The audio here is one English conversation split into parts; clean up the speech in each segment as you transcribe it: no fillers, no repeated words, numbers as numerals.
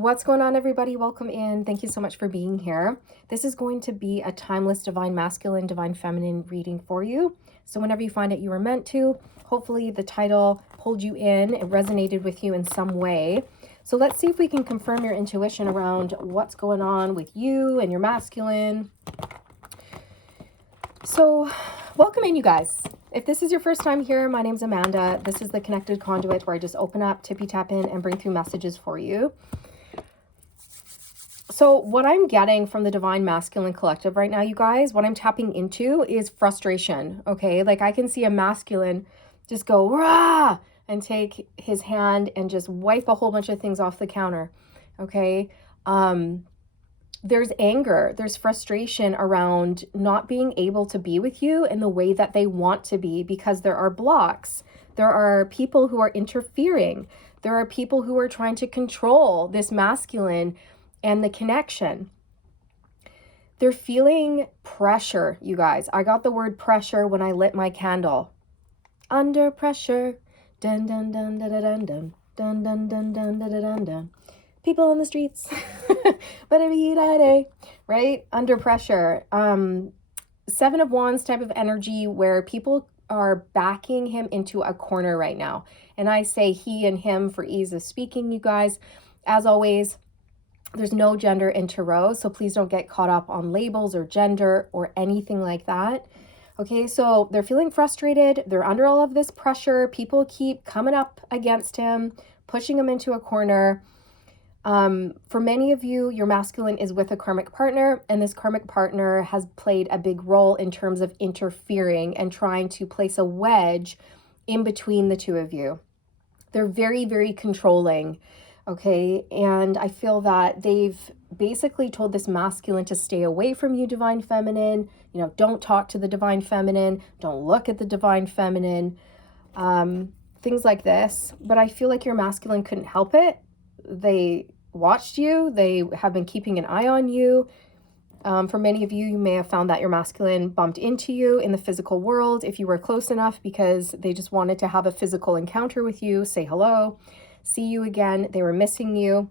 What's going on, everybody? Welcome in. Thank you so much for being here. This is going to be a timeless divine masculine, divine feminine reading for you. So whenever you find it you were meant to, hopefully the title pulled you in, it resonated with you in some way. So let's see if we can confirm your intuition around what's going on with you and your masculine. So welcome in, you guys. If this is your first time here, my name's Amanda. This is the Connected Conduit, where I just open up, tippy tap in, and bring through messages for you. So what I'm getting from the Divine Masculine Collective right now, you guys, what I'm tapping into is frustration, okay? Like I can see a masculine just go, rah, and take his hand and just wipe a whole bunch of things off the counter, okay? There's anger, there's frustration around not being able to be with you in the way that they want to be because there are blocks. There are people who are interfering. There are people who are trying to control this masculine and the connection. They're feeling pressure, you guys. I got the word pressure when I lit my candle. Under pressure. Dun dun dun dun dun dun dun dun dun dun dun dun dun. People on the streets. Right? Under pressure. 7 of Wands type of energy where people are backing him into a corner right now. And I say he and him for ease of speaking, you guys. As always, there's no gender in tarot, so please don't get caught up on labels or gender or anything like that. Okay, so they're feeling frustrated. They're under all of this pressure. People keep coming up against him, pushing him into a corner. For many of you, your masculine is with a karmic partner, and this karmic partner has played a big role in terms of interfering and trying to place a wedge in between the two of you. They're very, very controlling. Okay, and I feel that they've basically told this masculine to stay away from you, divine feminine. You know, don't talk to the divine feminine. Don't look at the divine feminine. Things like this. But I feel like your masculine couldn't help it. They watched you. They have been keeping an eye on you. For many of you, you may have found that your masculine bumped into you in the physical world if you were close enough because they just wanted to have a physical encounter with you, say hello, see you again. They were missing you.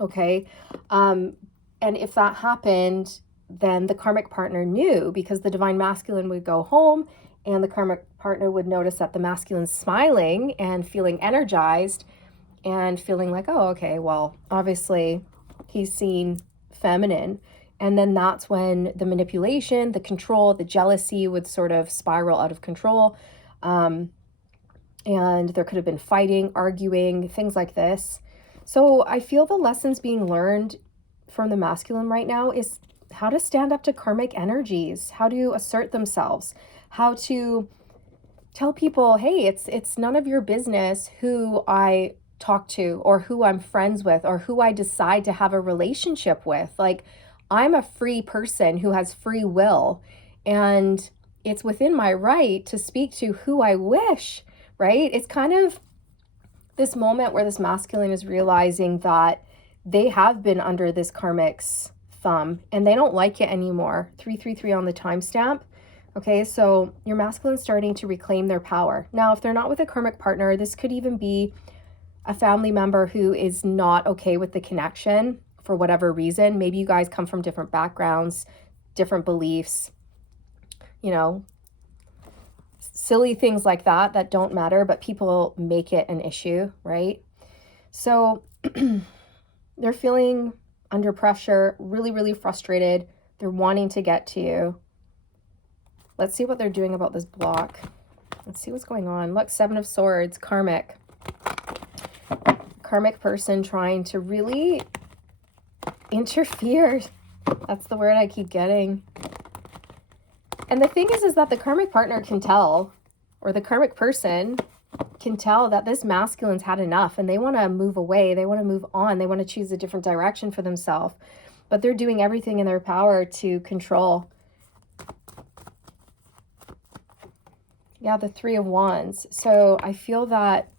Okay. And if that happened, then the karmic partner knew because the divine masculine would go home and the karmic partner would notice that the masculine's smiling and feeling energized and feeling like, oh, okay, well, obviously he's seen feminine. And then that's when the manipulation, the control, the jealousy would sort of spiral out of control. And there could have been fighting, arguing, things like this. So I feel the lessons being learned from the masculine right now is how to stand up to karmic energies, how to assert themselves, how to tell people, hey, it's none of your business who I talk to or who I'm friends with or who I decide to have a relationship with. Like, I'm a free person who has free will, and it's within my right to speak to who I wish. Right? It's kind of this moment where this masculine is realizing that they have been under this karmic's thumb and they don't like it anymore. 333 on the timestamp. Okay, so your masculine's starting to reclaim their power. Now, if they're not with a karmic partner, this could even be a family member who is not okay with the connection for whatever reason. Maybe you guys come from different backgrounds, different beliefs, you know, silly things like that don't matter, but people make it an issue, right? So they're feeling under pressure, really, really frustrated. They're wanting to get to you. Let's see what they're doing about this block. Let's see what's going on. Look, 7 of Swords, karmic. Karmic person trying to really interfere. That's the word I keep getting. And the thing is that the karmic partner can tell, or the karmic person can tell that this masculine's had enough and they want to move away. They want to move on. They want to choose a different direction for themselves. But they're doing everything in their power to control. Yeah, the 3 of Wands. So I feel that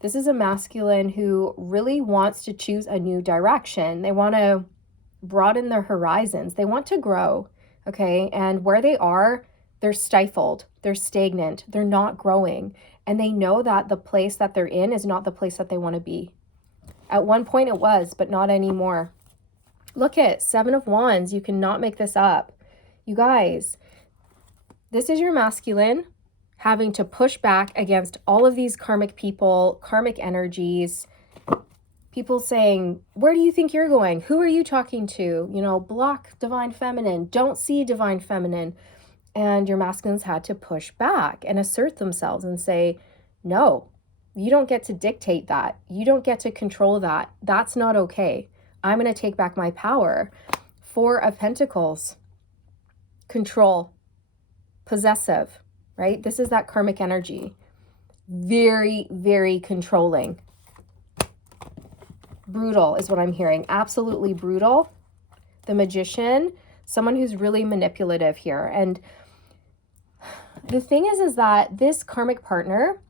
this is a masculine who really wants to choose a new direction. They want to broaden their horizons. They want to grow. Okay, and where they are, they're stifled, they're stagnant, they're not growing, and they know that the place that they're in is not the place that they want to be. At one point it was, but not anymore. Look at Seven of Wands. You cannot make this up. You guys, this is your masculine having to push back against all of these karmic people, karmic energies, people saying, where do you think you're going? Who are you talking to? You know, block divine feminine, don't see divine feminine. And your masculines had to push back and assert themselves and say, no, you don't get to dictate that. You don't get to control that. That's not okay. I'm going to take back my power. Four of Pentacles, control, possessive, right? This is that karmic energy. Very, very controlling. Brutal is what I'm hearing. Absolutely brutal. The Magician, someone who's really manipulative here. And the thing is that this karmic partner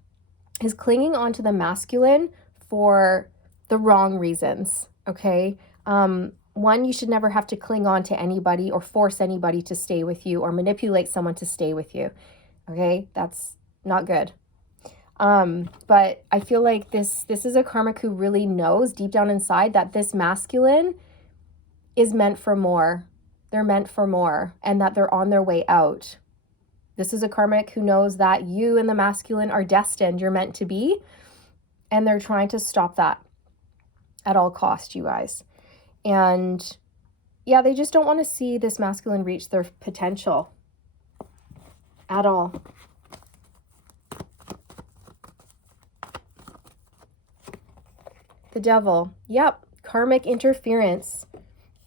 is clinging onto the masculine for the wrong reasons, okay? One, you should never have to cling on to anybody or force anybody to stay with you or manipulate someone to stay with you, okay? That's not good. But I feel like this is a karmic who really knows deep down inside that this masculine is meant for more. They're meant for more, and that they're on their way out. This is a karmic who knows that you and the masculine are destined. You're meant to be, and they're trying to stop that at all cost, you guys. And yeah, they just don't want to see this masculine reach their potential at all. The Devil. Yep. Karmic interference,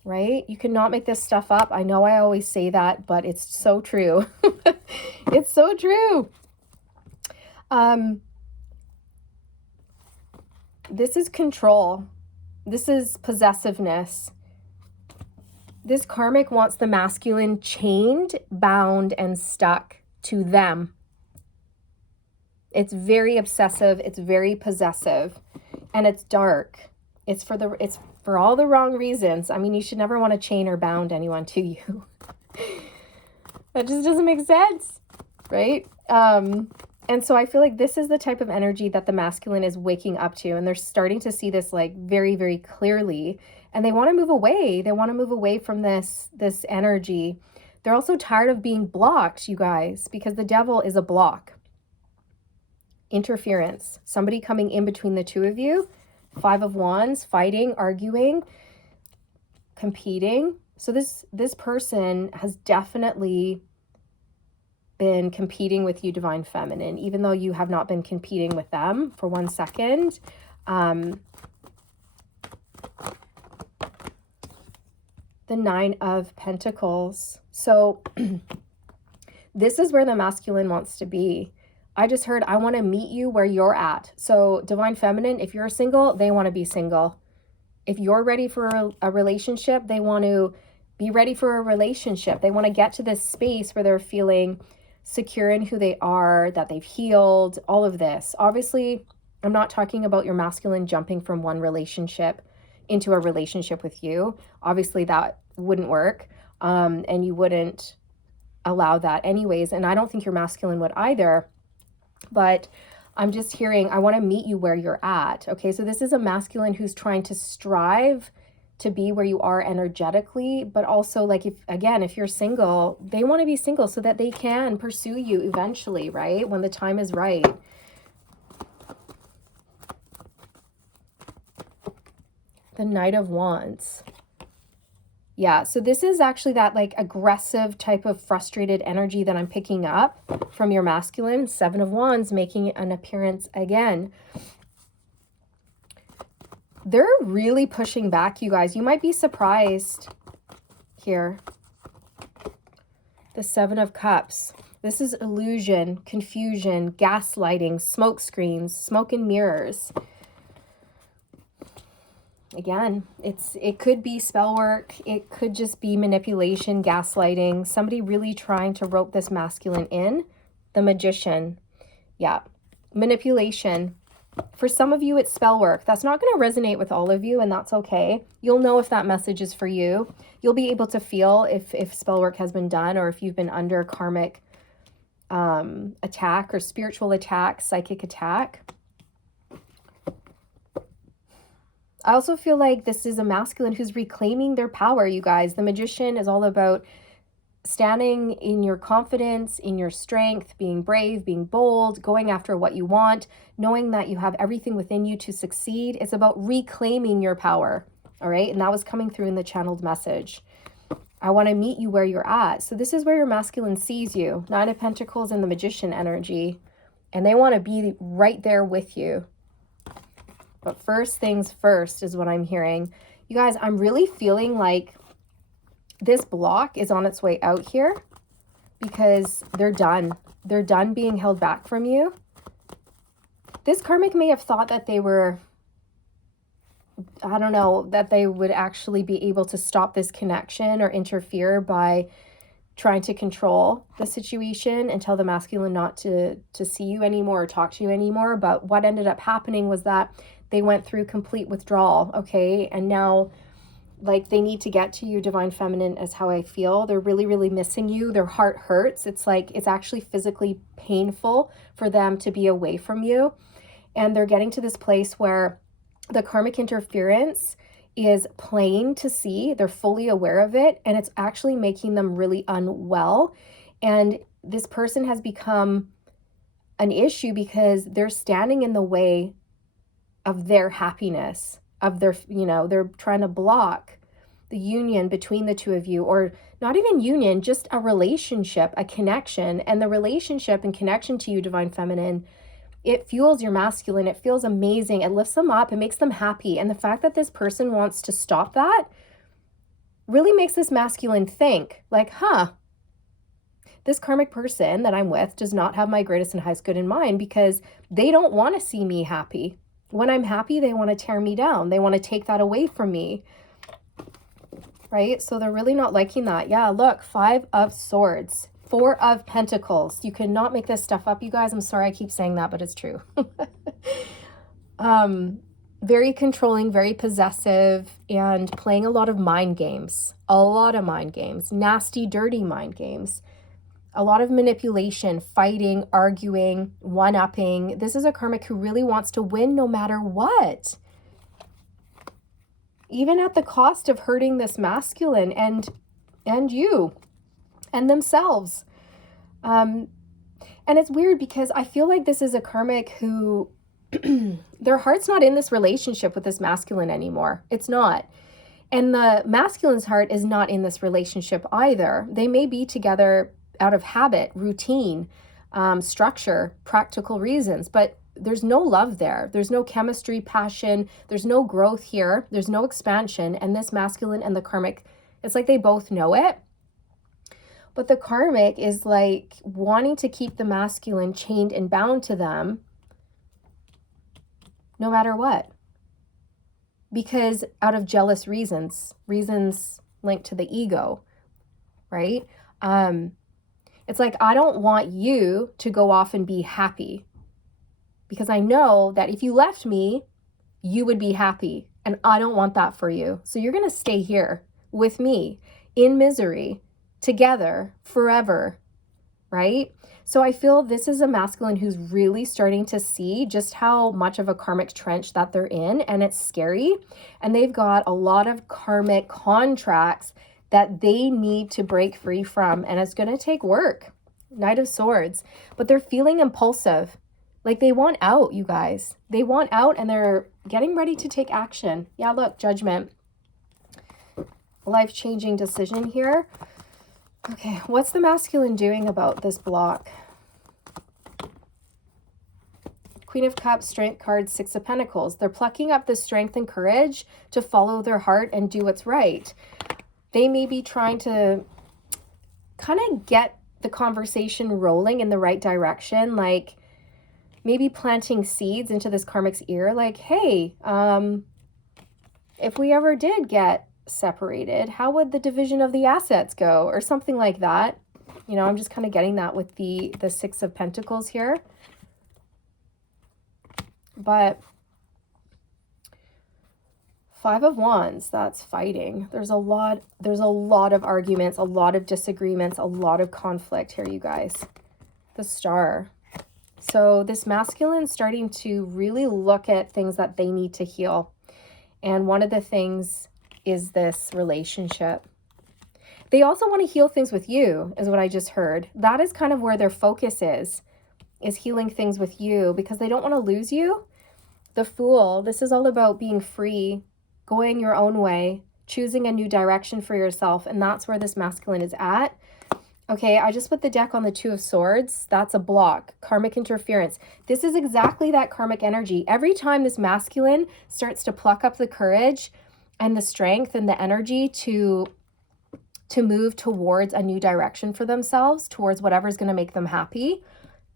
right? You cannot make this stuff up. I know I always say that, but it's so true. It's so true. This is control. This is possessiveness. This karmic wants the masculine chained, bound, and stuck to them. It's very obsessive. It's very possessive. And it's dark. It's for all the wrong reasons. I mean, you should never want to chain or bound anyone to you. That just doesn't make sense, right? And so I feel like this is the type of energy that the masculine is waking up to, and they're starting to see this like very, very clearly, and they want to move away. They want to move away from this energy. They're also tired of being blocked, you guys, because the Devil is a block. Interference, somebody coming in between the two of you. Five of Wands, fighting, arguing, competing. So this person has definitely been competing with you, divine feminine, even though you have not been competing with them for 1 second. The Nine of Pentacles. So this is where the masculine wants to be. I just heard, I want to meet you where you're at. So divine feminine, if you're single, they want to be single. If you're ready for a relationship, they want to be ready for a relationship. They want to get to this space where they're feeling secure in who they are, that they've healed, all of this. Obviously, I'm not talking about your masculine jumping from one relationship into a relationship with you. Obviously, that wouldn't work. And you wouldn't allow that anyways. And I don't think your masculine would either. But I'm just hearing, I want to meet you where you're at. Okay, so this is a masculine who's trying to strive to be where you are energetically, but also like if you're single, they want to be single so that they can pursue you eventually, right? When the time is right. The Knight of Wands. Yeah, so this is actually that like aggressive type of frustrated energy that I'm picking up from your masculine. Seven of Wands making an appearance again. They're really pushing back, you guys. You might be surprised here. The Seven of Cups. This is illusion, confusion, gaslighting, smoke screens, smoke and mirrors. Again, it could be spell work. It could just be manipulation, gaslighting, somebody really trying to rope this masculine in. The Magician. Yeah. Manipulation. For some of you, it's spell work. That's not going to resonate with all of you, and that's okay. You'll know if that message is for you. You'll be able to feel if spell work has been done, or if you've been under karmic attack or spiritual attack, psychic attack. I also feel like this is a masculine who's reclaiming their power, you guys. The Magician is all about standing in your confidence, in your strength, being brave, being bold, going after what you want, knowing that you have everything within you to succeed. It's about reclaiming your power, all right? And that was coming through in the channeled message. I want to meet you where you're at. So this is where your masculine sees you. Nine of Pentacles and the Magician energy. And they want to be right there with you. But first things first is what I'm hearing. You guys, I'm really feeling like this block is on its way out here because they're done. They're done being held back from you. This karmic may have thought that they were, I don't know, that they would actually be able to stop this connection or interfere by trying to control the situation and tell the masculine not to see you anymore or talk to you anymore. But what ended up happening was that they went through complete withdrawal, okay? And now, like, they need to get to you, Divine Feminine, is how I feel. They're really, really missing you. Their heart hurts. It's like, it's actually physically painful for them to be away from you. And they're getting to this place where the karmic interference is plain to see. They're fully aware of it. And it's actually making them really unwell. And this person has become an issue because they're standing in the way of their happiness, of their, you know, they're trying to block the union between the two of you, or not even union, just a relationship, a connection. And the relationship and connection to you, Divine Feminine, it fuels your masculine. It feels amazing. It lifts them up. It makes them happy. And the fact that this person wants to stop that really makes this masculine think like, this karmic person that I'm with does not have my greatest and highest good in mind, because they don't want to see me happy. When I'm happy, they want to tear me down. They want to take that away from me. Right? So they're really not liking that. Yeah, look, 5 of Swords, 4 of Pentacles. You cannot make this stuff up, you guys. I'm sorry I keep saying that, but it's true. Very controlling, very possessive, and playing a lot of mind games. A lot of mind games. Nasty, dirty mind games. A lot of manipulation, fighting, arguing, one-upping. This is a karmic who really wants to win no matter what. Even at the cost of hurting this masculine and you and themselves. And it's weird because I feel like this is a karmic who their heart's not in this relationship with this masculine anymore. It's not. And the masculine's heart is not in this relationship either. They may be together out of habit, routine, structure, practical reasons, but there's no love there. There's no chemistry, passion. There's no growth here. There's no expansion. And this masculine and the karmic, it's like they both know it. But the karmic is like wanting to keep the masculine chained and bound to them no matter what. Because out of jealous reasons linked to the ego, right? It's like, I don't want you to go off and be happy, because I know that if you left me, you would be happy. And I don't want that for you. So you're going to stay here with me in misery together forever, right? So I feel this is a masculine who's really starting to see just how much of a karmic trench that they're in. And it's scary. And they've got a lot of karmic contracts that they need to break free from. And it's going to take work. Knight of Swords. But they're feeling impulsive. Like they want out, you guys. They want out and they're getting ready to take action. Yeah, look, Judgment. Life-changing decision here. Okay, what's the masculine doing about this block? Queen of Cups, Strength card, 6 of Pentacles. They're plucking up the strength and courage to follow their heart and do what's right. They may be trying to kind of get the conversation rolling in the right direction, like maybe planting seeds into this karmic's ear, like, hey, if we ever did get separated, how would the division of the assets go, or something like that. You know, I'm just kind of getting that with the 6 of Pentacles here. But 5 of Wands, that's fighting. There's a lot of arguments, a lot of disagreements, a lot of conflict here, you guys. The Star. So this masculine starting to really look at things that they need to heal. And one of the things is this relationship. They also want to heal things with you, is what I just heard. That is kind of where their focus is healing things with you, because they don't want to lose you. The Fool, this is all about being free, going your own way, choosing a new direction for yourself. And that's where this masculine is at. Okay, I just put the deck on the Two of Swords. That's a block. Karmic interference. This is exactly that karmic energy. Every time this masculine starts to pluck up the courage and the strength and the energy to move towards a new direction for themselves, towards whatever's going to make them happy,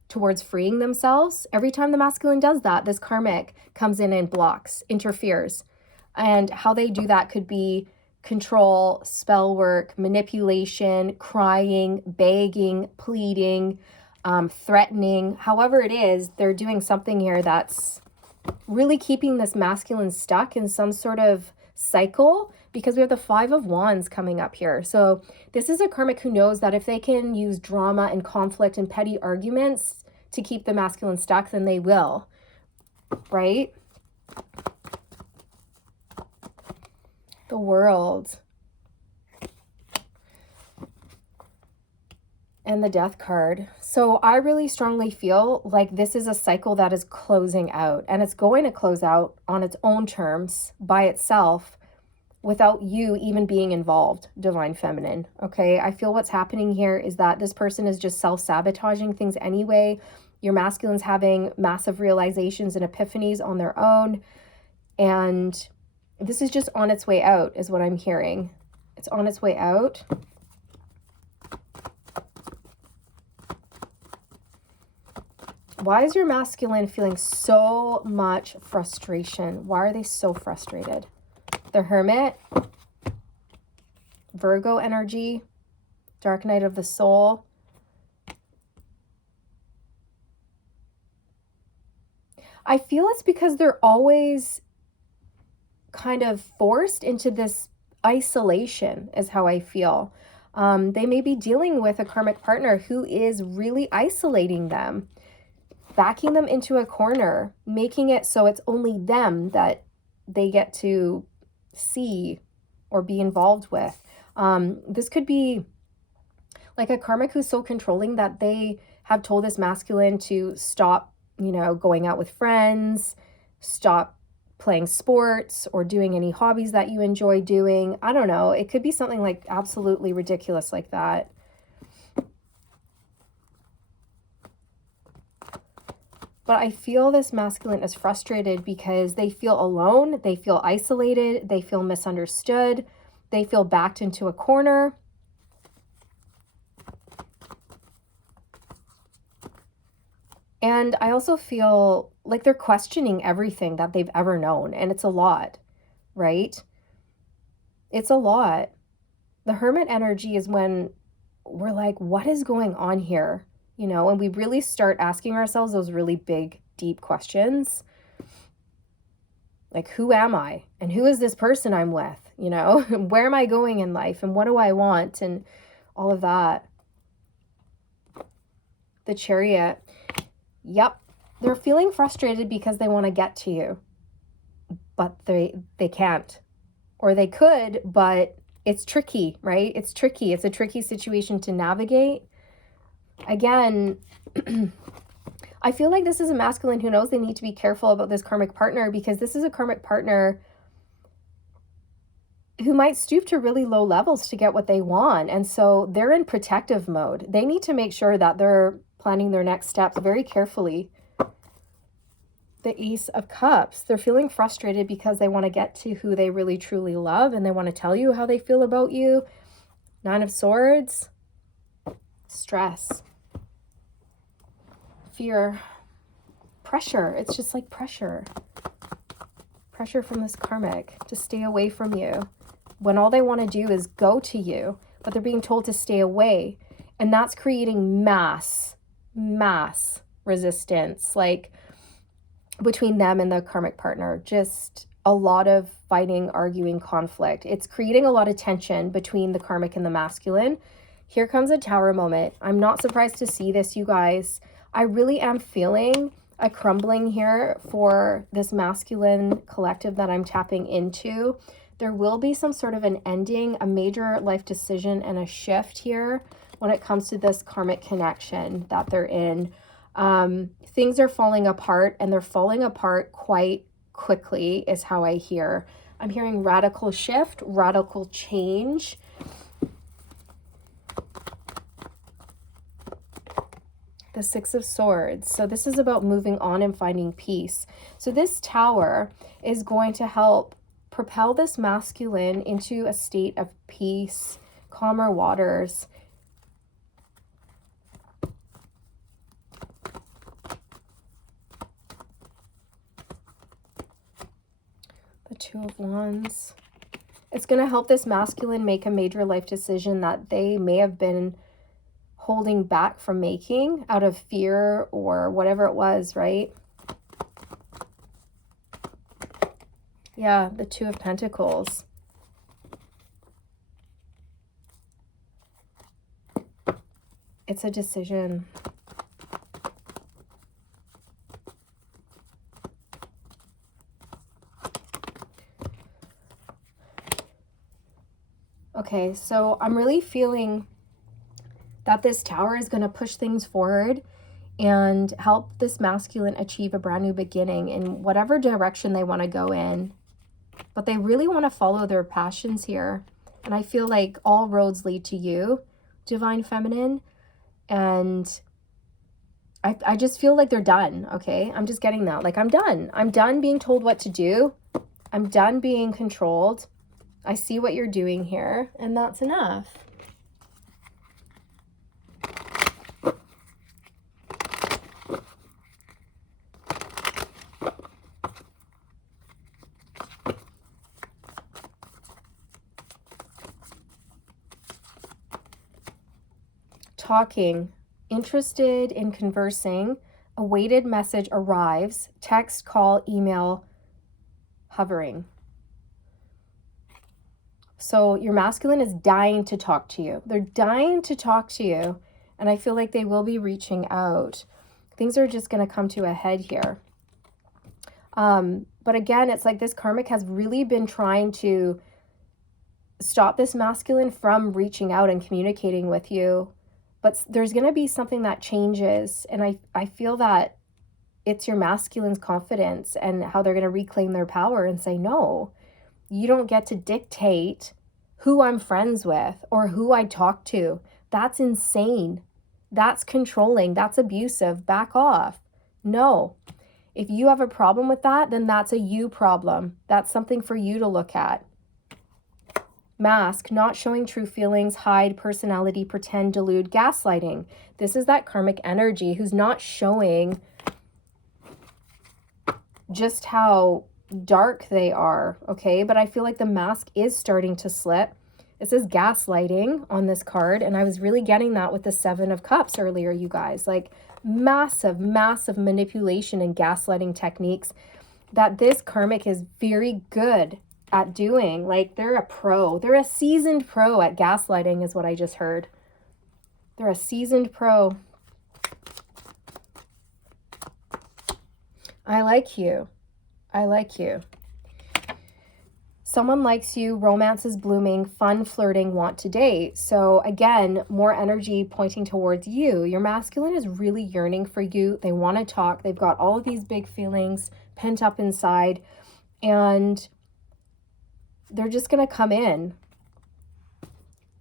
towards freeing themselves. Every time the masculine does that, this karmic comes in and blocks, interferes. And how they do that could be control, spell work, manipulation, crying, begging, pleading, threatening. However it is, they're doing something here that's really keeping this masculine stuck in some sort of cycle, because we have the Five of Wands coming up here. So this is a karmic who knows that if they can use drama and conflict and petty arguments to keep the masculine stuck, then they will, right? The World. And the Death card. So I really strongly feel like this is a cycle that is closing out, and it's going to close out on its own terms by itself without you even being involved, Divine Feminine. Okay, I feel what's happening here is that this person is just self-sabotaging things anyway. Your masculine's having massive realizations and epiphanies on their own, and this is just on its way out, is what I'm hearing. It's on its way out. Why is your masculine feeling so much frustration? Why are they so frustrated? The Hermit, Virgo energy, Dark Night of the Soul. I feel it's because they're always kind of forced into this isolation, is how I feel. They may be dealing with a karmic partner who is really isolating them, backing them into a corner, making it so it's only them that they get to see or be involved with. This could be like a karmic who's so controlling that they have told this masculine to stop, going out with friends, stop playing sports or doing any hobbies that you enjoy doing. I don't know. It could be something like absolutely ridiculous like that. But I feel this masculine is frustrated because they feel alone, they feel isolated, they feel misunderstood, they feel backed into a corner. And I also feel like they're questioning everything that they've ever known, and it's a lot, right? It's a lot. The Hermit energy is when we're like, what is going on here? And we really start asking ourselves those really big, deep questions. Like, who am I? And who is this person I'm with? Where am I going in life? And what do I want? And all of that. The Chariot. Yep. They're feeling frustrated because they want to get to you. But they can't. Or they could, but it's tricky, right? It's tricky. It's a tricky situation to navigate. Again, I feel like this is a masculine who knows they need to be careful about this karmic partner, because this is a karmic partner who might stoop to really low levels to get what they want. And so they're in protective mode. They need to make sure that they're planning their next steps very carefully. The Ace of Cups. They're feeling frustrated because they want to get to who they really truly love, and they want to tell you how they feel about you. Nine of Swords. Stress. Fear, pressure. It's just like pressure from this karmic to stay away from you when all they want to do is go to you, but they're being told to stay away. And that's creating mass resistance, like between them and the karmic partner. Just a lot of fighting, arguing, conflict. It's creating a lot of tension between the karmic and the masculine. Here comes a Tower moment. I'm not surprised to see this, you guys. I really am feeling a crumbling here for this masculine collective that I'm tapping into. There will be some sort of an ending, a major life decision, and a shift here when it comes to this karmic connection that they're in. Things are falling apart, and they're falling apart quite quickly is how I hear. I'm hearing radical shift, radical change. The Six of Swords. So this is about moving on and finding peace. So this Tower is going to help propel this masculine into a state of peace, calmer waters. The Two of Wands. It's going to help this masculine make a major life decision that they may have been holding back from making out of fear or whatever it was, right? Yeah, the Two of Pentacles. It's a decision. Okay, so I'm really feeling that this Tower is going to push things forward and help this masculine achieve a brand new beginning in whatever direction they want to go in. But they really want to follow their passions here. And I feel like all roads lead to you, Divine Feminine. And I just feel like they're done, okay? I'm just getting that. Like, I'm done. I'm done being told what to do. I'm done being controlled. I see what you're doing here, and that's enough. Talking, interested in conversing, awaited message arrives, text, call, email, hovering. So your masculine is dying to talk to you. They're dying to talk to you, and I feel like they will be reaching out. Things are just going to come to a head here. But again, it's like this karmic has really been trying to stop this masculine from reaching out and communicating with you. But there's going to be something that changes. And I feel that it's your masculine's confidence and how they're going to reclaim their power and say, no, you don't get to dictate who I'm friends with or who I talk to. That's insane. That's controlling. That's abusive. Back off. No. If you have a problem with that, then that's a you problem. That's something for you to look at. Mask, not showing true feelings, hide, personality, pretend, delude, gaslighting. This is that karmic energy who's not showing just how dark they are, okay? But I feel like the mask is starting to slip. It says gaslighting on this card, and I was really getting that with the Seven of Cups earlier, you guys. Like massive, massive manipulation and gaslighting techniques that this karmic is very good at doing. Like they're a pro. They're a seasoned pro at gaslighting is what I just heard. They're a seasoned pro. I like you. I like you. Someone likes you, romance is blooming, fun, flirting, want to date. So again, more energy pointing towards you. Your masculine is really yearning for you. They want to talk. They've got all of these big feelings pent up inside, and they're just going to come in.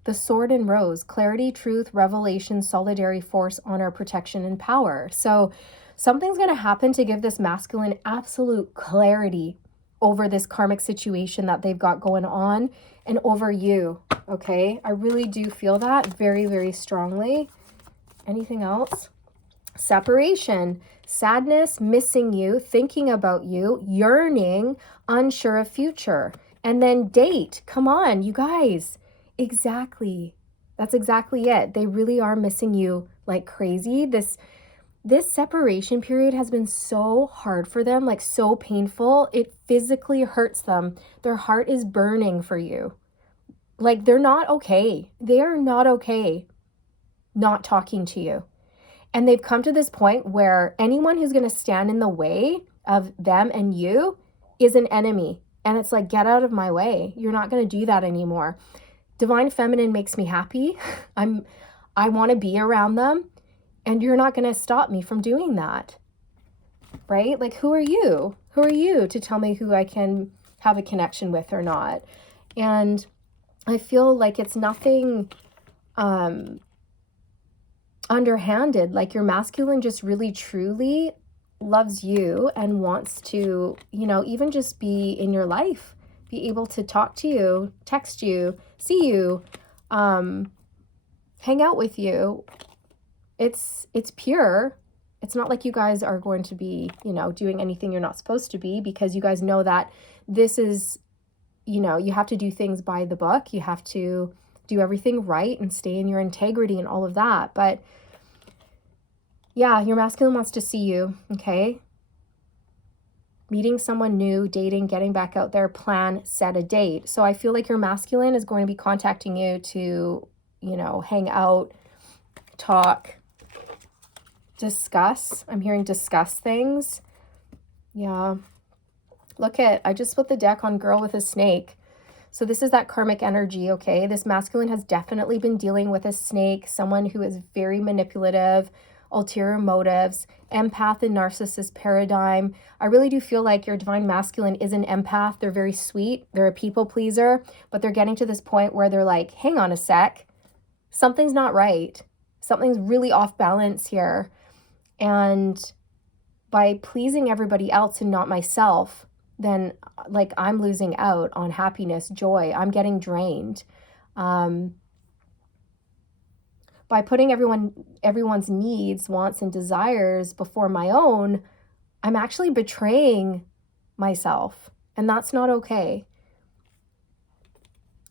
The Sword and Rose, clarity, truth, revelation, solidarity, force, honor, protection, and power. So something's going to happen to give this masculine absolute clarity over this karmic situation that they've got going on and over you, okay? I really do feel that very, very strongly. Anything else? Separation, sadness, missing you, thinking about you, yearning, unsure of future. And then date. Come on, you guys. Exactly. That's exactly it. They really are missing you like crazy. This separation period has been so hard for them, like so painful. It physically hurts them. Their heart is burning for you. Like they're not okay. They are not okay not talking to you. And they've come to this point where anyone who's going to stand in the way of them and you is an enemy. And it's like, get out of my way. You're not going to do that anymore. Divine Feminine makes me happy. I want to be around them, and you're not going to stop me from doing that. Right? Like, who are you? Who are you to tell me who I can have a connection with or not? And I feel like it's nothing underhanded. Like, your masculine just really truly loves you and wants to, you know, even just be in your life, be able to talk to you, text you, see you, hang out with you. It's pure. It's not like you guys are going to be, you know, doing anything you're not supposed to be, because you guys know that this is, you know, you have to do things by the book. You have to do everything right and stay in your integrity and all of that. But yeah, your masculine wants to see you, okay? Meeting someone new, dating, getting back out there, plan, set a date. So I feel like your masculine is going to be contacting you to, you know, hang out, talk, discuss. I'm hearing discuss things. Yeah. Look at, I just split the deck on girl with a snake. So this is that karmic energy, okay? This masculine has definitely been dealing with a snake, someone who is very manipulative, ulterior motives, empath and narcissist paradigm. I really do feel like your divine masculine is an empath. They're very sweet. They're a people pleaser, but they're getting to this point where they're like, hang on a sec. Something's not right. Something's really off balance here. And by pleasing everybody else and not myself, then like I'm losing out on happiness, joy. I'm getting drained. By putting everyone's needs, wants, and desires before my own, I'm actually betraying myself, and that's not okay.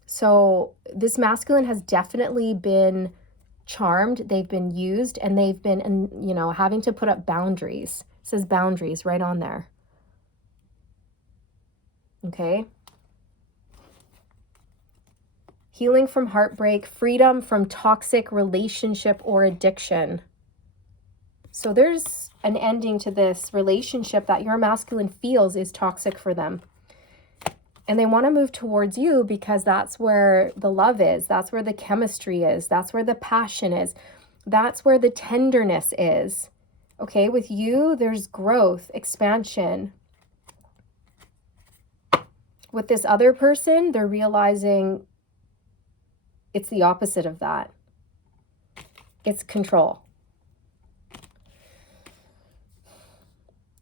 So this masculine has definitely been charmed. They've been used, and they've been, you know, having to put up boundaries. It says boundaries right on there. Okay. Healing from heartbreak, freedom from toxic relationship or addiction. So there's an ending to this relationship that your masculine feels is toxic for them. And they want to move towards you because that's where the love is. That's where the chemistry is. That's where the passion is. That's where the tenderness is. Okay, with you, there's growth, expansion. With this other person, they're realizing it's the opposite of that. It's control.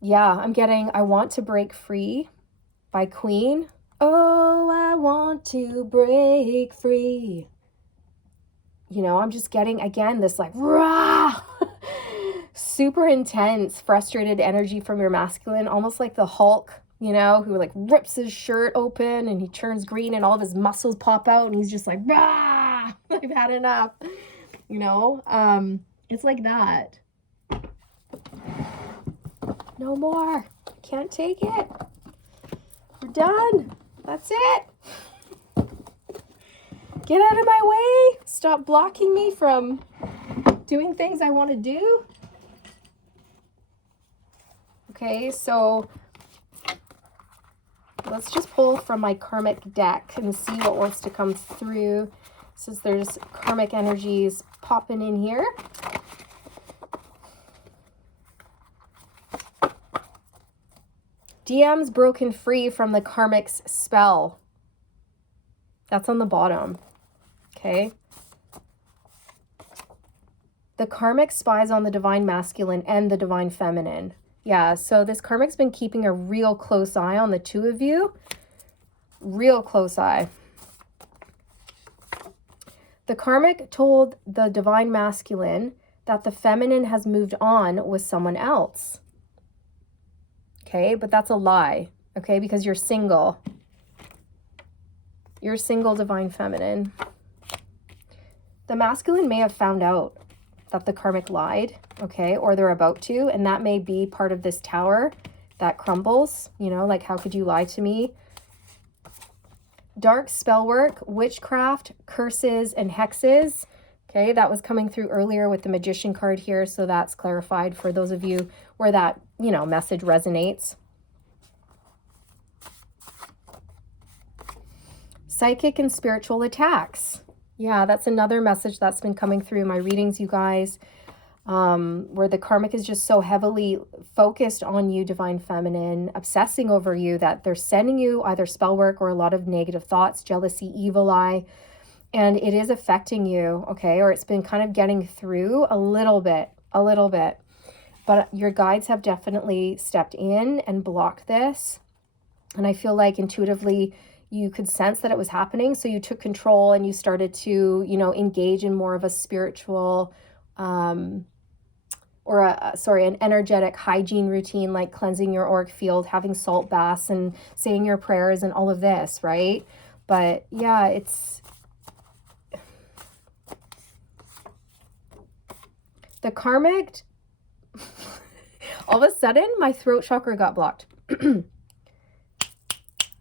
Yeah, I'm getting, I want to break free by Queen. Oh, I want to break free. You know, I'm just getting, again, this like, rah, super intense, frustrated energy from your masculine, almost like the Hulk, you know, who like rips his shirt open and he turns green and all of his muscles pop out and he's just like, rah, I've had enough, you know, it's like that. No more, can't take it. We're done. That's it. Get out of my way. Stop blocking me from doing things I want to do. Okay, so let's just pull from my karmic deck and see what wants to come through. Since there's karmic energies popping in here. DM's broken free from the karmic's spell. That's on the bottom. Okay. The karmic spies on the divine masculine and the divine feminine. Yeah, so this karmic's been keeping a real close eye on the two of you. Real close eye. The karmic told the divine masculine that the feminine has moved on with someone else. Okay, but that's a lie. Okay, because you're single. You're single, divine feminine. The masculine may have found out that the karmic lied, okay, or they're about to, and that may be part of this tower that crumbles, you know, like, how could you lie to me? Dark spell work, witchcraft, curses, and hexes. Okay, that was coming through earlier with the Magician card here, so that's clarified for those of you where that, message resonates. Psychic and spiritual attacks. Yeah, that's another message that's been coming through my readings, you guys, where the karmic is just so heavily focused on you, Divine Feminine, obsessing over you, that they're sending you either spell work or a lot of negative thoughts, jealousy, evil eye, and it is affecting you, okay? Or it's been kind of getting through a little bit. But your guides have definitely stepped in and blocked this. And I feel like intuitively you could sense that it was happening. So you took control and you started to, engage in more of a spiritual, an energetic hygiene routine, like cleansing your auric field, having salt baths and saying your prayers and all of this, right? But yeah, it's the karmic. All of a sudden, my throat chakra got blocked.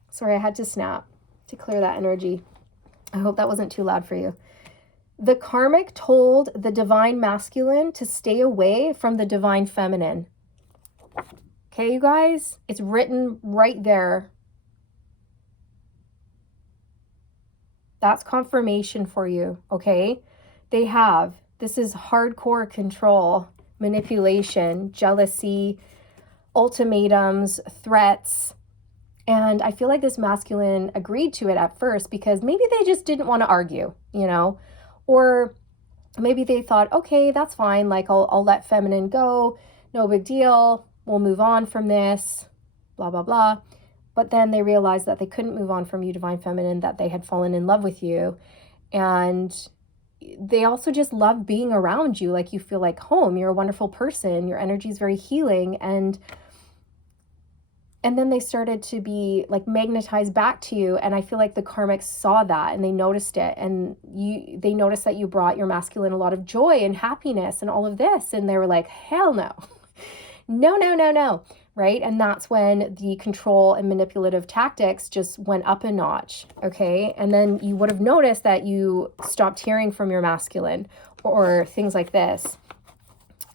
Sorry, I had to snap to clear that energy. I hope that wasn't too loud for you. The karmic told the divine masculine to stay away from the divine feminine. Okay, you guys? It's written right there. That's confirmation for you, okay? They have. This is hardcore control, manipulation, jealousy, ultimatums, threats. And I feel like this masculine agreed to it at first because maybe they just didn't want to argue, or maybe they thought, okay, that's fine. Like I'll let feminine go. No big deal. We'll move on from this, blah, blah, blah. But then they realized that they couldn't move on from you, Divine Feminine, that they had fallen in love with you. And they also just love being around you. Like you feel like home. You're a wonderful person. Your energy is very healing. And then they started to be like magnetized back to you. And I feel like the karmics saw that and they noticed it. And they noticed that you brought your masculine a lot of joy and happiness and all of this. And they were like, hell no. No. Right? And that's when the control and manipulative tactics just went up a notch. Okay. And then you would have noticed that you stopped hearing from your masculine or things like this.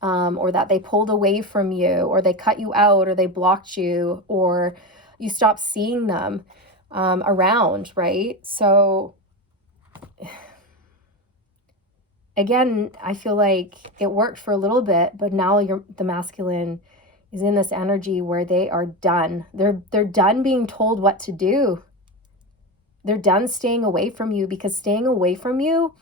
Or that they pulled away from you, or they cut you out, or they blocked you, or you stopped seeing them around, right? So again, I feel like it worked for a little bit, but now the masculine is in this energy where they are done. They're done being told what to do. They're done staying away from you, because staying away from you,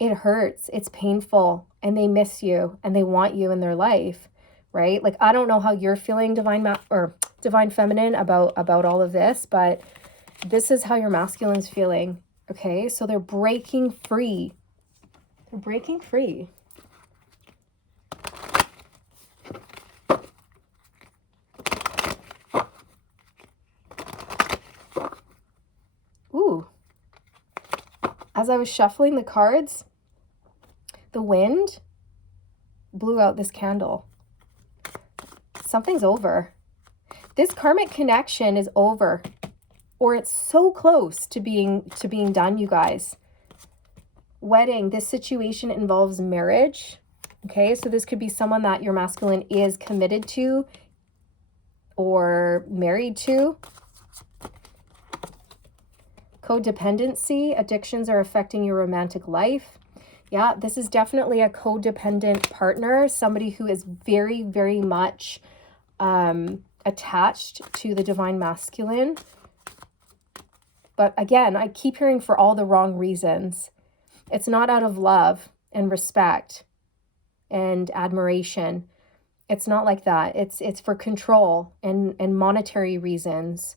it hurts, it's painful, and they miss you and they want you in their life, right? Like, I don't know how you're feeling, Divine Feminine, about all of this, but this is how your masculine's feeling, okay? So they're breaking free. They're breaking free. Ooh. As I was shuffling the cards, the wind blew out this candle. Something's over. This karmic connection is over, or it's so close to being done, you guys. Wedding, this situation involves marriage. Okay, so this could be someone that your masculine is committed to or married to. Codependency, addictions are affecting your romantic life. Yeah, this is definitely a codependent partner, somebody who is very, very much attached to the divine masculine. But again, I keep hearing for all the wrong reasons. It's not out of love and respect and admiration. It's not like that. It's for control and monetary reasons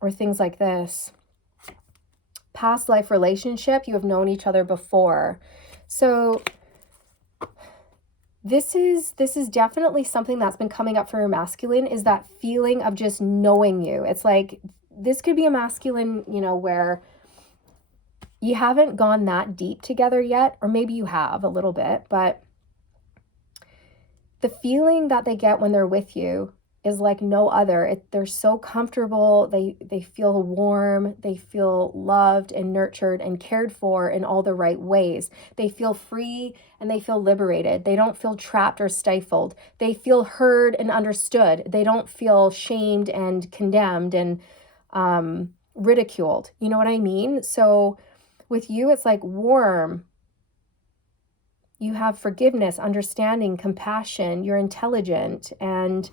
or things like this. Past life relationship, you have known each other before. So this is definitely something that's been coming up for your masculine, is that feeling of just knowing you. It's like, this could be a masculine, where you haven't gone that deep together yet, or maybe you have a little bit, but the feeling that they get when they're with you is like no other. They're so comfortable. They feel warm. They feel loved and nurtured and cared for in all the right ways. They feel free and they feel liberated. They don't feel trapped or stifled. They feel heard and understood. They don't feel shamed and condemned and ridiculed. You know what I mean? So with you, it's like warm. You have forgiveness, understanding, compassion. You're intelligent, and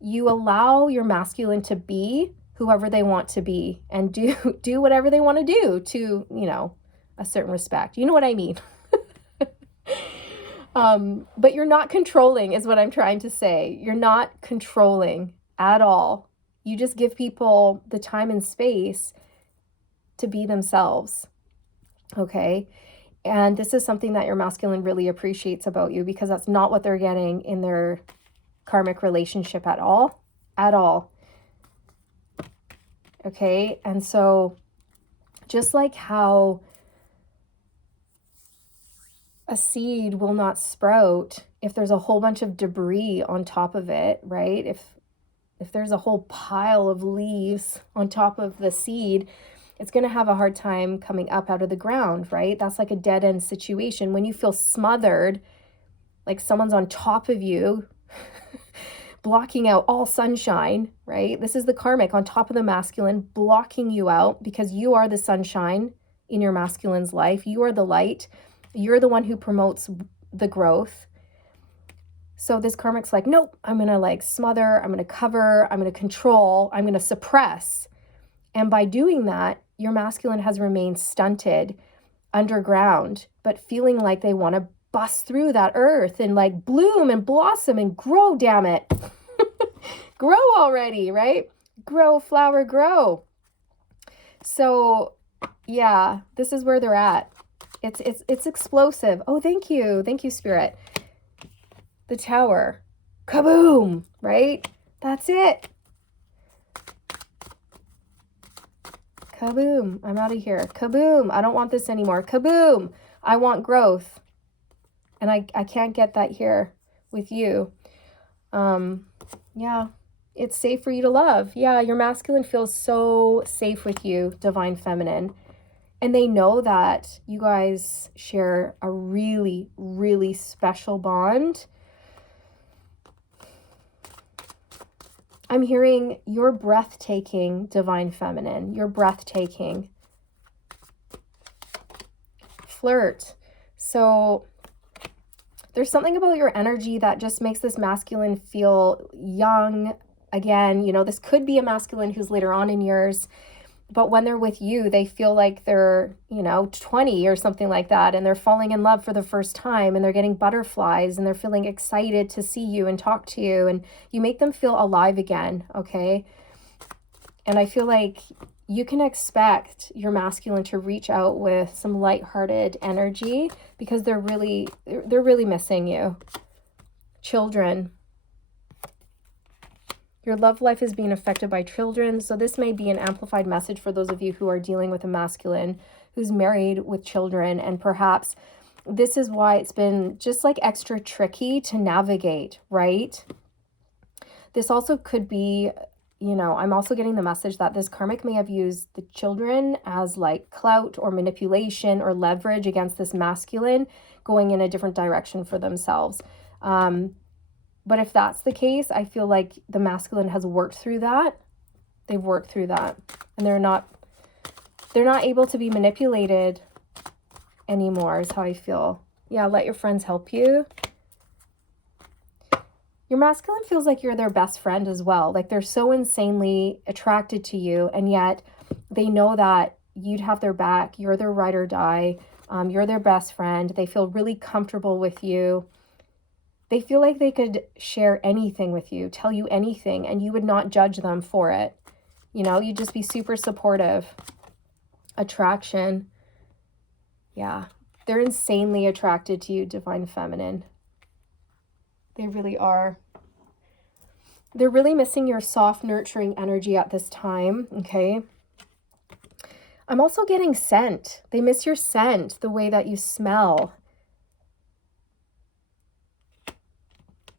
you allow your masculine to be whoever they want to be and do whatever they want to do to, a certain respect. You know what I mean? But you're not controlling is what I'm trying to say. You're not controlling at all. You just give people the time and space to be themselves. Okay? And this is something that your masculine really appreciates about you, because that's not what they're getting in their karmic relationship at all. Okay? And so just like how a seed will not sprout if there's a whole bunch of debris on top of it, right? If there's a whole pile of leaves on top of the seed, it's going to have a hard time coming up out of the ground, right? That's like a dead end situation. When you feel smothered, like someone's on top of you, blocking out all sunshine, right? This is the karmic on top of the masculine, blocking you out, because you are the sunshine in your masculine's life. You are the light. You're the one who promotes the growth. So this karmic's like, nope, I'm going to smother, I'm going to cover, I'm going to control, I'm going to suppress. And by doing that, your masculine has remained stunted underground, but feeling like they want to bust through that earth and bloom and blossom and grow, damn it. Grow already, right? Grow, flower, grow. So yeah, this is where they're at. It's explosive. Oh, thank you. Thank you, Spirit. The Tower. Kaboom, right? That's it. Kaboom. I'm out of here. Kaboom. I don't want this anymore. Kaboom. I want growth. And I can't get that here with you. Yeah. It's safe for you to love. Yeah, your masculine feels so safe with you, divine feminine. And they know that you guys share a really, really special bond. I'm hearing you're breathtaking, divine feminine. You're breathtaking. Flirt. So there's something about your energy that just makes this masculine feel young. Again, this could be a masculine who's later on in years, but when they're with you, they feel like they're, 20 or something like that, and they're falling in love for the first time, and they're getting butterflies, and they're feeling excited to see you and talk to you, and you make them feel alive again, okay? And I feel like you can expect your masculine to reach out with some lighthearted energy, because they're really missing you. Children. Your love life is being affected by children. So this may be an amplified message for those of you who are dealing with a masculine who's married with children. And perhaps this is why it's been just extra tricky to navigate, right? This also could be, I'm also getting the message that this karmic may have used the children as clout or manipulation or leverage against this masculine going in a different direction for themselves. But if that's the case, I feel like the masculine has worked through that. They've worked through that. And they're not able to be manipulated anymore, is how I feel. Yeah, let your friends help you. Your masculine feels like you're their best friend as well. They're so insanely attracted to you, and yet they know that you'd have their back. You're their ride or die. You're their best friend. They feel really comfortable with you. They feel like they could share anything with you, tell you anything, and you would not judge them for it. You'd just be super supportive. Attraction. Yeah. They're insanely attracted to you, divine feminine. They really are. They're really missing your soft, nurturing energy at this time, okay? I'm also getting scent. They miss your scent, the way that you smell.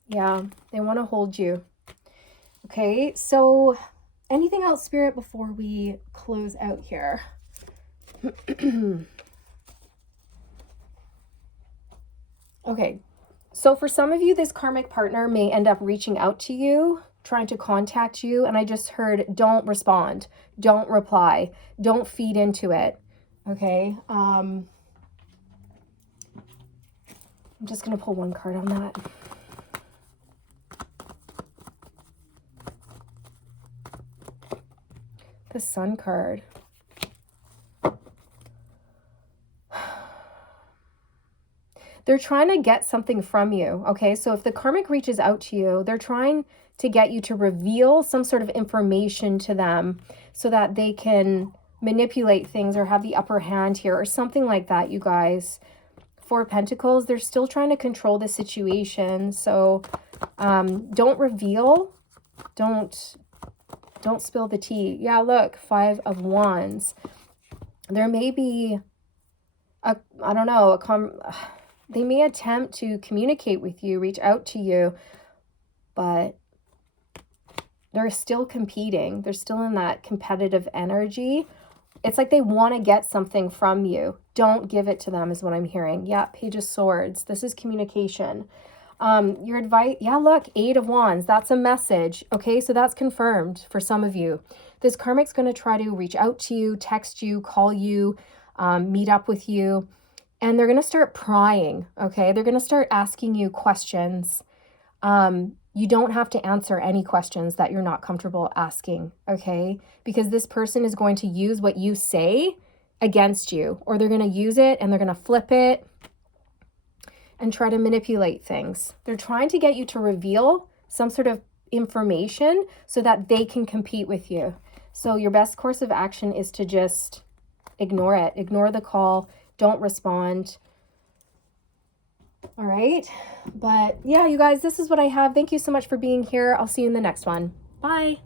Yeah, they want to hold you. Okay, so anything else, Spirit, before we close out here? Okay, so for some of you, this karmic partner may end up reaching out to you, trying to contact you, and I just heard don't respond, don't reply, don't feed into it. Okay, I'm just going to pull one card on that. The Sun card. They're trying to get something from you, okay? So if the karmic reaches out to you, they're trying to get you to reveal some sort of information to them so that they can manipulate things or have the upper hand here or something like that, you guys. Four of Pentacles, they're still trying to control the situation. So don't reveal, don't spill the tea. Yeah, look, Five of Wands. There may be they may attempt to communicate with you, reach out to you, but they're still competing. They're still in that competitive energy. It's like they want to get something from you. Don't give it to them is what I'm hearing. Yeah, Page of Swords. This is communication. Your advice, yeah, look, Eight of Wands. That's a message. Okay, so that's confirmed for some of you. This karmic's going to try to reach out to you, text you, call you, meet up with you. And they're going to start prying, okay? They're going to start asking you questions. You don't have to answer any questions that you're not comfortable asking, okay? Because this person is going to use what you say against you, or they're going to use it and they're going to flip it and try to manipulate things. They're trying to get you to reveal some sort of information so that they can compete with you. So your best course of action is to just ignore it. Ignore the call. Don't respond. All right. But yeah, you guys, this is what I have. Thank you so much for being here. I'll see you in the next one. Bye.